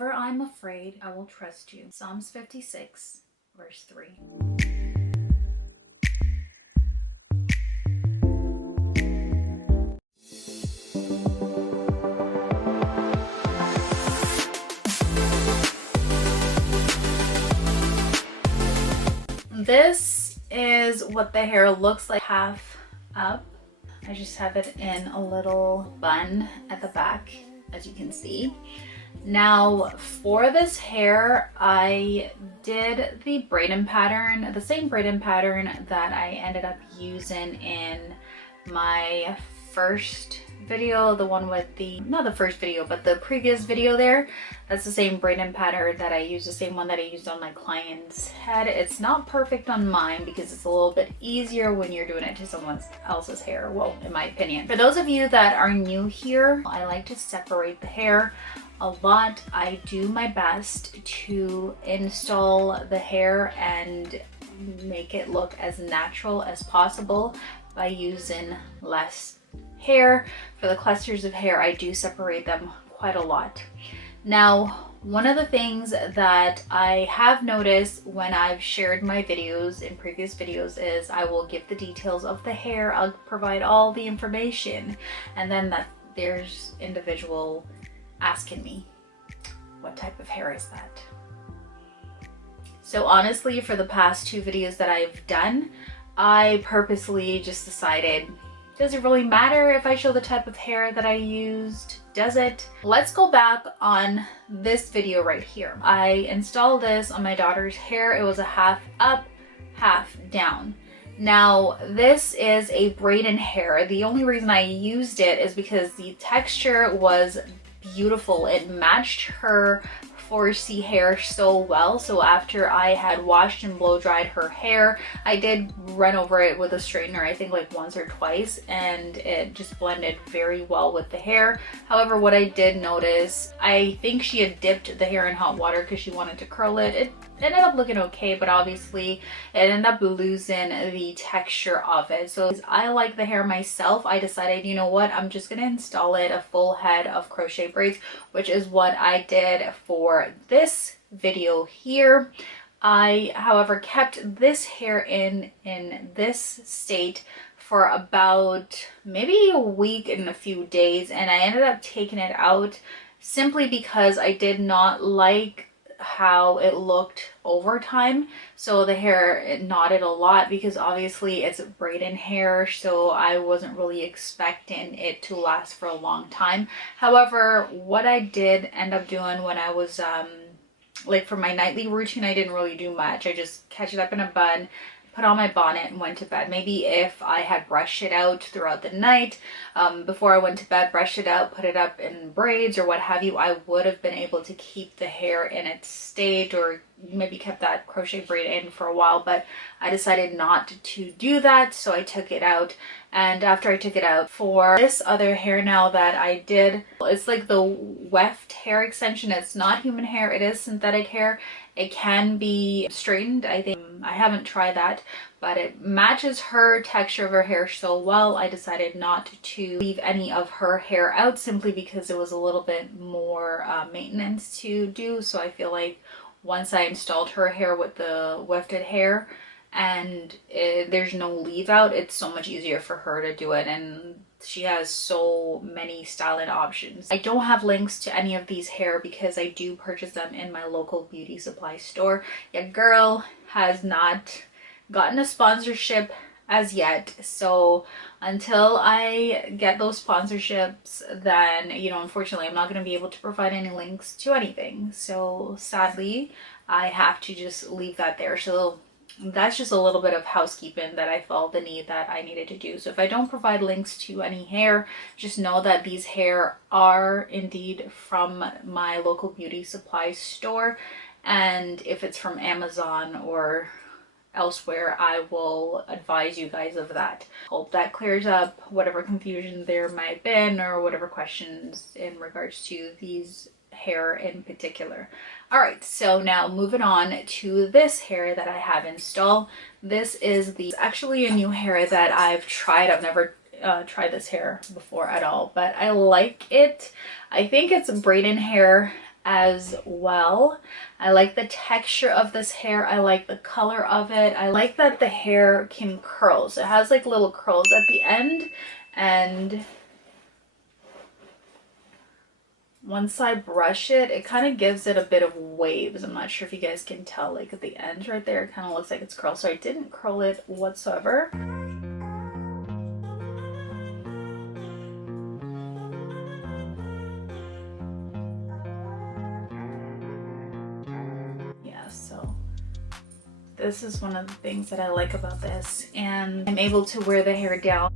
Whenever I'm afraid, I will trust you. Psalms 56, verse 3. This is what the hair looks like half up. I just have it in a little bun at the back, as you can see. Now for this hair, I did the braiding pattern, the same braiding pattern that I ended up using in my first video, the one with the, not the first video, but the previous video there. That's the same braiding pattern that I used, the same one that I used on my client's head. It's not perfect on mine because it's a little bit easier when you're doing it to someone else's hair, well, in my opinion. For those of you that are new here, I like to separate the hair a lot. I do my best to install the hair and make it look as natural as possible by using less hair. For the clusters of hair, I do separate them quite a lot. Now, one of the things that I have noticed when I've shared my videos in previous videos is I will give the details of the hair, I'll provide all the information, and then that there's individual asking me, what type of hair is that? So honestly, for the past 2 videos that I've done, I purposely just decided, does it really matter if I show the type of hair that I used? Does it? Let's go back on this video right here. I installed this on my daughter's hair. It was a half up, half down. Now, this is a braided hair. The only reason I used it is because the texture was beautiful. It matched her 4C hair so well. So after I had washed and blow dried her hair, I did run over it with a straightener, I think like once or twice, and it just blended very well with the hair. However, what I did notice, I think she had dipped the hair in hot water because she wanted to curl it. It ended up looking okay, but obviously it ended up losing the texture of it. So I like the hair myself, I decided, you know what, I'm just gonna install it a full head of crochet braids, which is what I did for this video here. I, however, kept this hair in this state for about maybe a week and a few days, and I ended up taking it out simply because I did not like how it looked over time. So the hair, it knotted a lot because obviously it's braiding hair, so I wasn't really expecting it to last for a long time. However, what I did end up doing when I was like for my nightly routine, I didn't really do much. I just catch it up in a bun, put on my bonnet and went to bed. Maybe if I had brushed it out throughout the night, before I went to bed, brushed it out, put it up in braids or what have you, I would have been able to keep the hair in its state, or maybe kept that crochet braid in for a while, but I decided not to do that, so I took it out. And after I took it out, for this other hair now that I did, it's like the weft hair extension. It's not human hair, it is synthetic hair. It can be straightened. I think I haven't tried that, but it matches her texture of her hair so well. I decided not to leave any of her hair out simply because it was a little bit more maintenance to do. So I feel like once I installed her hair with the wefted hair and there's no leave out, it's so much easier for her to do it, and she has so many styling options. I don't have links to any of these hair because I do purchase them in my local beauty supply store. Your girl has not gotten a sponsorship as yet, so until I get those sponsorships, then, you know, unfortunately I'm not going to be able to provide any links to anything. So sadly I have to just leave that there. So that's just a little bit of housekeeping that I felt the need that I needed to do. So if I don't provide links to any hair, just know that these hair are indeed from my local beauty supply store, and if it's from Amazon or elsewhere, I will advise you guys of that. Hope that clears up whatever confusion there might have been or whatever questions in regards to these hair in particular. All right, so now moving on to this hair that I have installed. This is actually a new hair that I've tried. I've never tried this hair before at all, but I like it. I think it's braiding hair as well. I like the texture of this hair. I like the color of it. I like that the hair can curl. So it has like little curls at the end, and once I brush it, it kind of gives it a bit of waves. I'm not sure if you guys can tell, like at the end right there, it kind of looks like it's curled. So I didn't curl it whatsoever. Yeah, so this is one of the things that I like about this, and I'm able to wear the hair down.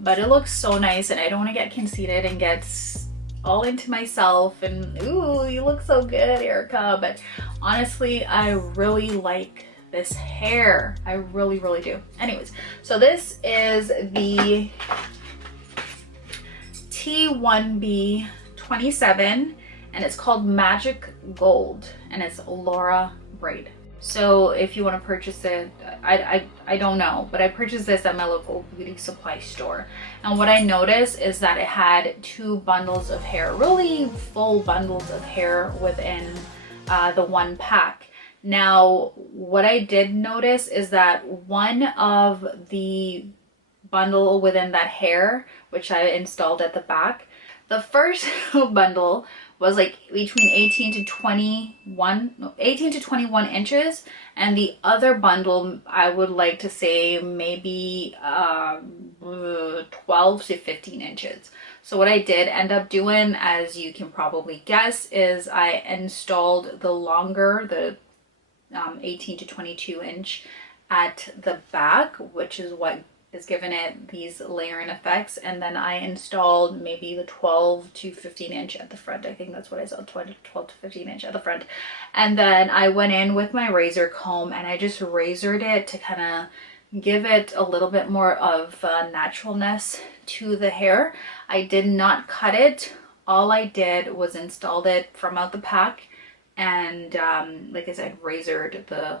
But it looks so nice, and I don't want to get conceited and get all into myself and ooh, you look so good, Erica. But honestly, I really like this hair. I really, really do. Anyways, so this is the T1B 27, and it's called Magic Gold, and it's Laura braid. So if you want to purchase it, I don't know, but I purchased this at my local beauty supply store. And what I noticed is that it had 2 bundles of hair, really full bundles of hair within the one pack. Now, what I did notice is that one of the bundle within that hair, which I installed at the back, the first bundle was like between 18 to 21 inches, and the other bundle, I would like to say maybe 12 to 15 inches. So what I did end up doing, as you can probably guess, is I installed the longer, the 18 to 22 inch at the back, which is what is giving it these layering effects, and then I installed maybe the 12 to 15 inch at the front. I think that's what I saw, 12 to 15 inch at the front. And then I went in with my razor comb and I just razored it to kind of give it a little bit more of naturalness to the hair. I did not cut it. All I did was installed it from out the pack, and like I said, razored the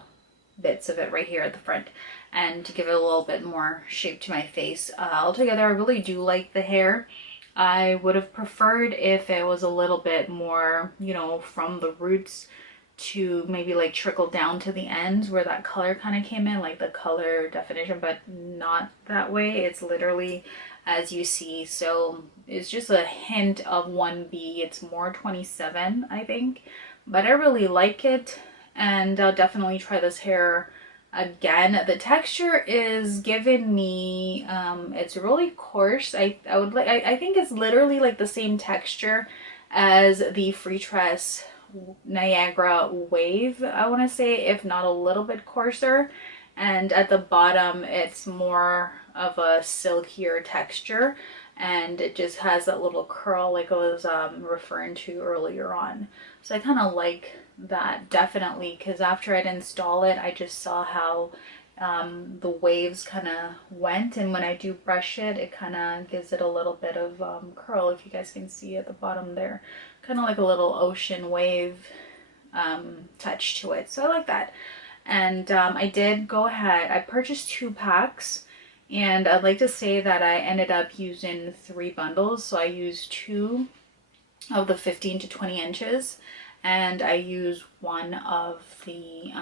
bits of it right here at the front, and to give it a little bit more shape to my face. Altogether, I really do like the hair. I would have preferred if it was a little bit more, you know, from the roots to maybe like trickle down to the ends where that color kind of came in, like the color definition, but not that way. It's literally as you see. So it's just a hint of 1B. It's more 27, I think, but I really like it, and I'll definitely try this hair again. The texture is giving me it's really coarse. I think it's literally like the same texture as the Freetress Niagara Wave, I want to say, if not a little bit coarser. And at the bottom it's more of a silkier texture, and it just has that little curl like I was referring to earlier on. So I kind of like that, definitely, because after I'd install it, I just saw how the waves kind of went, and when I do brush it, it kind of gives it a little bit of curl, if you guys can see at the bottom there, kind of like a little ocean wave touch to it. So I like that. And I did go ahead, I purchased 2 packs, and I'd like to say that I ended up using 3 bundles. So I used 2 of the 15 to 20 inches, and I use 1 of the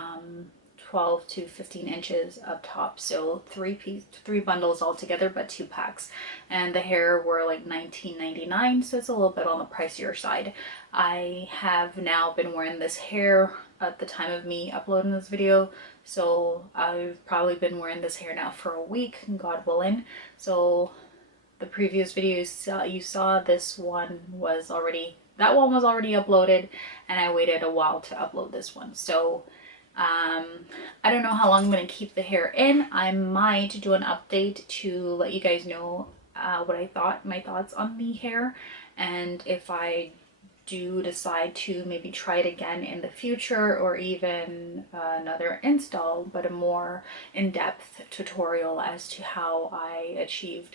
12 to 15 inches up top. So 3 bundles altogether, but 2 packs. And the hair were like $19.99, so it's a little bit on the pricier side. I have now been wearing this hair at the time of me uploading this video, so I've probably been wearing this hair now for a week, God willing. So the previous videos you saw, this one was already, that one was already uploaded, and I waited a while to upload this one. So I don't know how long I'm going to keep the hair in. I might do an update to let you guys know what I thought, my thoughts on the hair, and if I do decide to maybe try it again in the future, or even another install, but a more in-depth tutorial as to how I achieved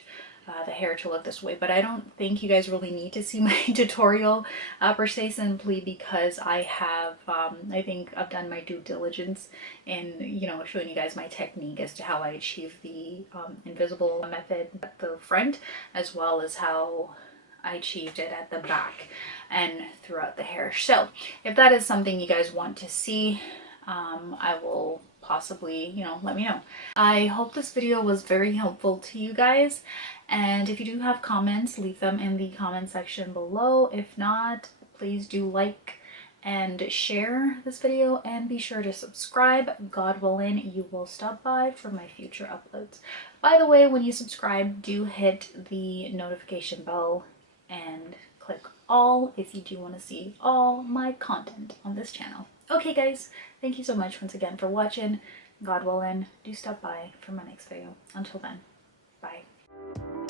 the hair to look this way, but I don't think you guys really need to see my tutorial per se, simply because I have I think I've done my due diligence in, you know, showing you guys my technique as to how I achieve the invisible method at the front, as well as how I achieved it at the back and throughout the hair. So if that is something you guys want to see, I will possibly, you know, let me know. I hope this video was very helpful to you guys, and if you do have comments, leave them in the comment section below. If not, please do like and share this video, and be sure to subscribe. God willing, you will stop by for my future uploads. By the way, when you subscribe, do hit the notification bell and click all if you do want to see all my content on this channel. Okay guys, thank you so much once again for watching. God willing, do stop by for my next video. Until then, bye.